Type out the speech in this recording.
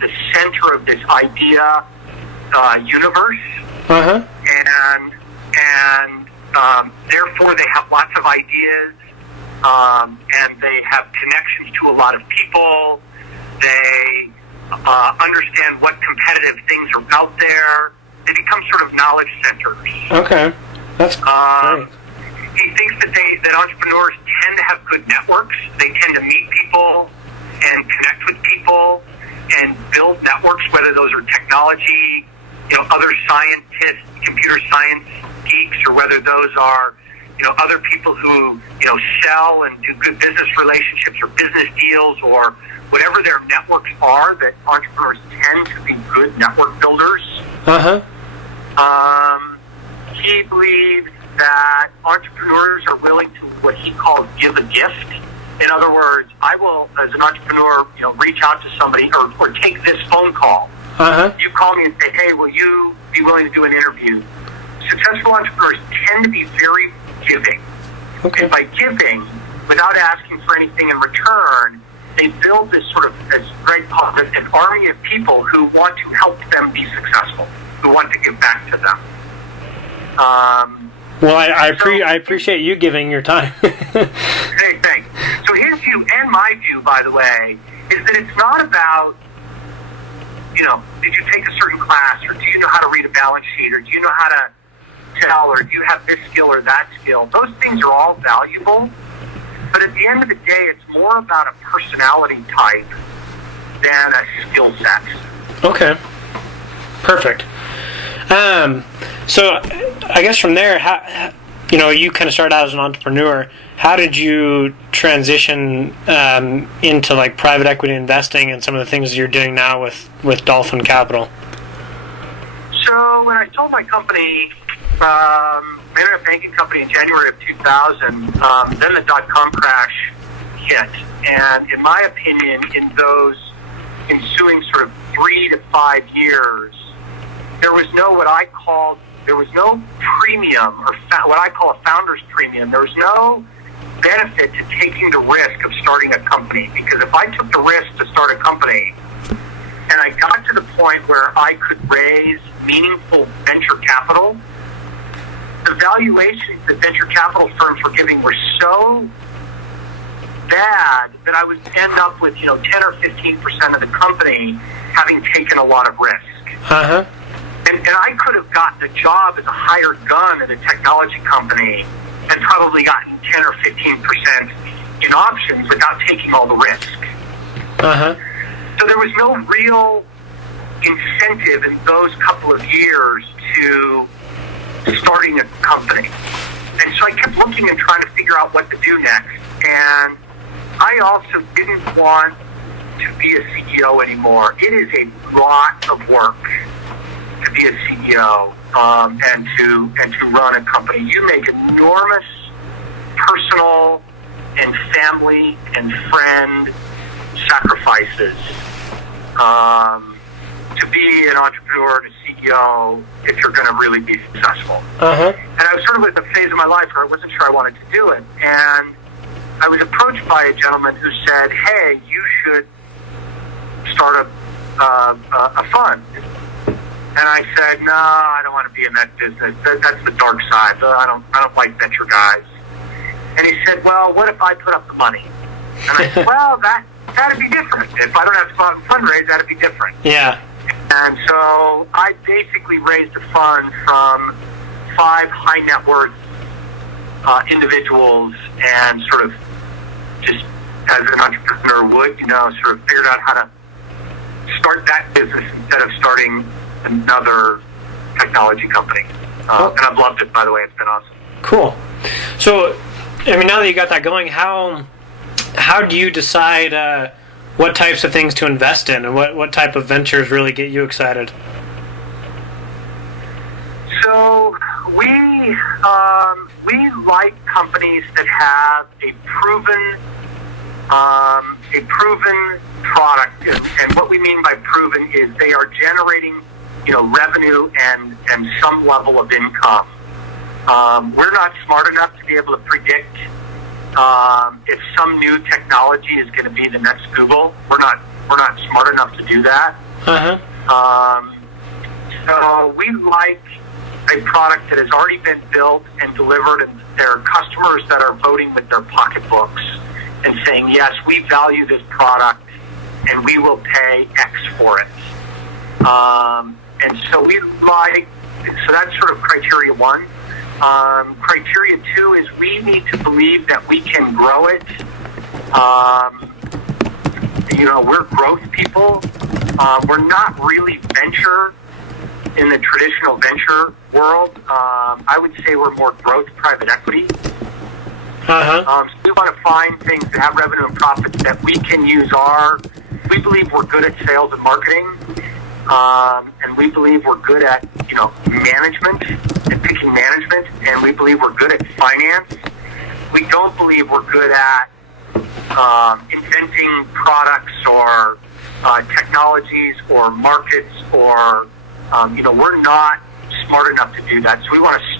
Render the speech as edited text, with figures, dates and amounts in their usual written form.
the center of this idea universe, and therefore they have lots of ideas, and they have connections to a lot of people. They understand what competitive things are out there. They become sort of knowledge centers. Okay, that's great. He thinks that entrepreneurs tend to have good networks. They tend to meet people and connect with people and build networks, whether those are technology, other scientists, computer science geeks, or whether those are, other people who, sell and do good business relationships or business deals or whatever their networks are, that entrepreneurs tend to be good network builders. He believes that entrepreneurs are willing to, what he calls, give a gift. In other words, I will, as an entrepreneur, reach out to somebody or take this phone call. You call me and say, hey, will you be willing to do an interview? Successful entrepreneurs tend to be very giving. Okay. And by giving, without asking for anything in return, they build this sort of this great an army of people who want to help them be successful, who want to give back to them. Well, I appreciate you giving your time. Hey, thanks. So his view and my view, by the way, is that it's not about, did you take a certain class, or do you know how to read a balance sheet, or do you know how to tell, or do you have this skill or that skill? Those things are all valuable, but at the end of the day, it's more about a personality type than a skill set. Okay. Perfect. So I guess from there, you kind of started out as an entrepreneur. How did you transition into like private equity investing and some of the things you're doing now with Dolphin Capital? So when I sold my company, internet banking company, in January of 2000, then the dot-com crash hit. And in my opinion, in those ensuing sort of 3 to 5 years, there was no premium, or what I call a founder's premium. There was no benefit to taking the risk of starting a company, because if I took the risk to start a company and I got to the point where I could raise meaningful venture capital, the valuations that venture capital firms were giving were so bad that I would end up with 10 or 15% of the company having taken a lot of risk. And I could have gotten a job as a hired gun at a technology company and probably gotten 10 or 15% in options without taking all the risk. So there was no real incentive in those couple of years to starting a company. And so I kept looking and trying to figure out what to do next. And I also didn't want to be a CEO anymore. It is a lot of work to be a CEO and to run a company. You make enormous personal and family and friend sacrifices to be an entrepreneur and a CEO if you're going to really be successful. And I was sort of at the phase of my life where I wasn't sure I wanted to do it. And I was approached by a gentleman who said, hey, you should start a fund. And I said, no, I don't want to be in that business. That's the dark side. I don't like venture guys. And he said, well, what if I put up the money? And I said, well, that'd be different. If I don't have to go out and fundraise, that'd be different. Yeah. And so I basically raised a fund from 5 high net worth individuals, and sort of just as an entrepreneur would, sort of figured out how to start that business instead of starting another technology company. And I've loved it, by the way. It's been awesome. Cool. So, now that you got that going, how do you decide what types of things to invest in, and what type of ventures really get you excited? So we like companies that have a proven product, and what we mean by proven is they are generating revenue and some level of income. We're not smart enough to be able to predict if some new technology is going to be the next Google. We're not smart enough to do that. So we like a product that has already been built and delivered, and there are customers that are voting with their pocketbooks and saying, yes, we value this product and we will pay X for it. And so so that's sort of criteria one. Criteria two is we need to believe that we can grow it. We're growth people. We're not really venture in the traditional venture world. I would say we're more growth private equity. So we want to find things that have revenue and profits that we can use we believe we're good at sales and marketing, and we believe we're good at, management and picking management, and we believe we're good at finance. We don't believe we're good at inventing products or technologies or markets or, we're not smart enough to do that. So we want to